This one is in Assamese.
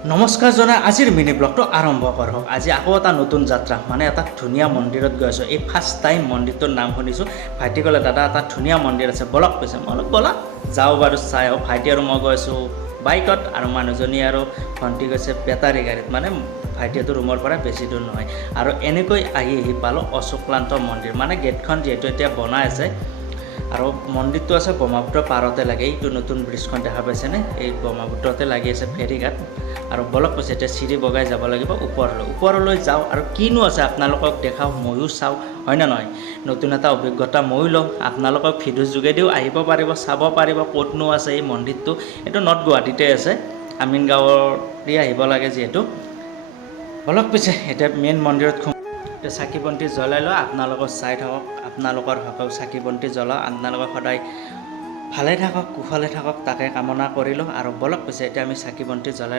নমস্কাৰ জনাই আজিৰ মিনি ব্লগটো আৰম্ভ কৰক। আজি আকৌ এটা নতুন যাত্ৰা, মানে এটা ধুনীয়া মন্দিৰত গৈ আছোঁ। এই ফাৰ্ষ্ট টাইম মন্দিৰটোৰ নাম শুনিছোঁ। ভাইটি ক'লে দাদা এটা ধুনীয়া মন্দিৰ আছে, বলক কৈছে। মই অলপ ব'লা যাওঁ বাৰু চাই আহোঁ। ভাইটি আৰু মই গৈ আছোঁ বাইকত, আৰু মানুহজনী আৰু ভণ্টি গৈছে বেটাৰী গাড়ীত। মানে ভাইটিহঁতৰ ৰুমৰ পৰা বেছি দূৰ নহয়। আৰু এনেকৈ আহি পালোঁ অশোকলান্ত মন্দিৰ। মানে গেটখন যিহেতু এতিয়া বনাই আছে, আৰু মন্দিৰটো আছে ব্ৰহ্মপুত্ৰ পাৰতে লাগে। এইটো নতুন ব্ৰিজখন দেখা পাইছেনে? এই ব্ৰহ্মপুত্ৰতে লাগি আছে ফেৰীঘাট। আৰু বলক কৈছে এতিয়া চিৰি বগাই যাব লাগিব ওপৰলৈ যাওঁ, আৰু কিনো আছে আপোনালোকক দেখাওঁ, ময়ো চাওঁ, হয় নে নহয়? নতুন এটা অভিজ্ঞতা ময়ো লওঁ। আপোনালোকক ভিডিঅ'ৰ যোগেদিও আহিব পাৰিব, চাব পাৰিব ক'তনো আছে এই মন্দিৰটো। এইটো নৰ্থ গুৱাহাটীতে আছে, আমিন গাঁৱৰ দি আহিব লাগে যিহেতু। বলক পিছে এতিয়া মেইন মন্দিৰত এতিয়া চাকি বন্তি জ্বলাই লওঁ, আপোনালোকক চাই থাকক। আপোনালোকৰ হকেও চাকি বন্তি জ্বলাওঁ। আপোনালোকক সদায় ভালে থাকক, কুশলে থাকক, তাকে কামনা কৰিলোঁ। আৰু বলক পিছে এতিয়া আমি চাকি বন্তি জ্বলাই